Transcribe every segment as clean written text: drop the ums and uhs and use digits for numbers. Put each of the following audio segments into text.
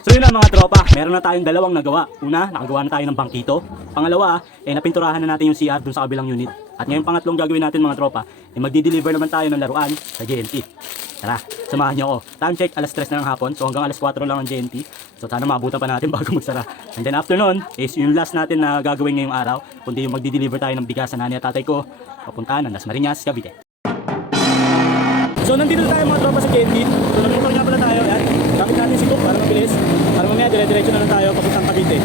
So yun na mga tropa, meron na tayong dalawang nagawa. Una, nakagawa na tayo ng bangkito. Pangalawa, napinturahan na natin yung CR dun sa kabilang unit. At ngayon pangatlong gagawin natin mga tropa, magdi-deliver naman tayo ng laruan sa JNT. Tara, samahan niyo ako. Time check, alas 3 na ng hapon. So hanggang alas 4 lang ang JNT. So sana maabutan pa natin bago magsara. And then after nun, is yung last natin na gagawin ngayong araw, kundi yung magdi-deliver tayo ng bigas sa nanay at tatay ko, papuntahan ng Dasmariñas, Cavite. So nandito tayo mga tropa sa JNT. So nag-motor nga pala tayo. Yan, gamit natin si Cook para mabilis. Para mamaya dire-diretso na lang tayo papuntang Cavite.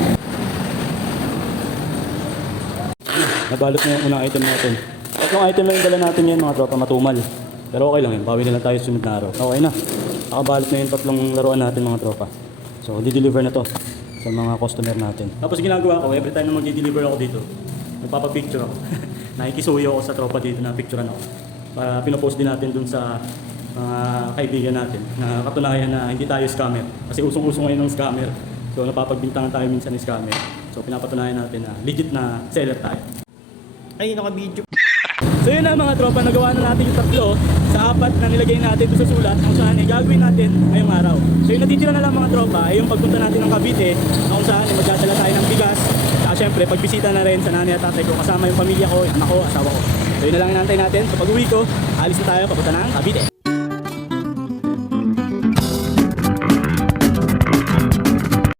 Nabalot na yung unang item natin. Tatlong item lang yung dala natin yan mga tropa, matumal. Pero okay lang yun, bawi na lang tayo sunod na araw. Okay na, nakabalot na yung tatlong laruan natin mga tropa. So di-deliver na to sa mga customer natin. Tapos ginagawa ko, every time na mag-deliver ako dito, nagpapapicture ako. Nakikisuyo ako sa tropa dito na picturean ako. Para pinopost din natin dun sa mga kaibigan natin na katunayan na hindi tayo scammer. Kasi usong-usong ngayon ng scammer. So napapagbintangan tayo minsan ng scammer. So pinapatunayan natin na legit na seller tayo. Ay, naka-video. So yun na mga tropa, nagawa na natin yung tatlo sa apat na nilagay natin doon sa sulat kung saan gagawin natin ngayong araw. So yung natitira na lang mga tropa ay yung pagpunta natin ng Cavite na kung saan magdadala tayo ng bigas. At syempre pagbisita na rin sa nanay at tatay ko kasama yung pamilya ko, yung anak ko, asawa ko. So yun na lang inantay natin. So pag uwi ko, alis na tayo papunta ng Cavite.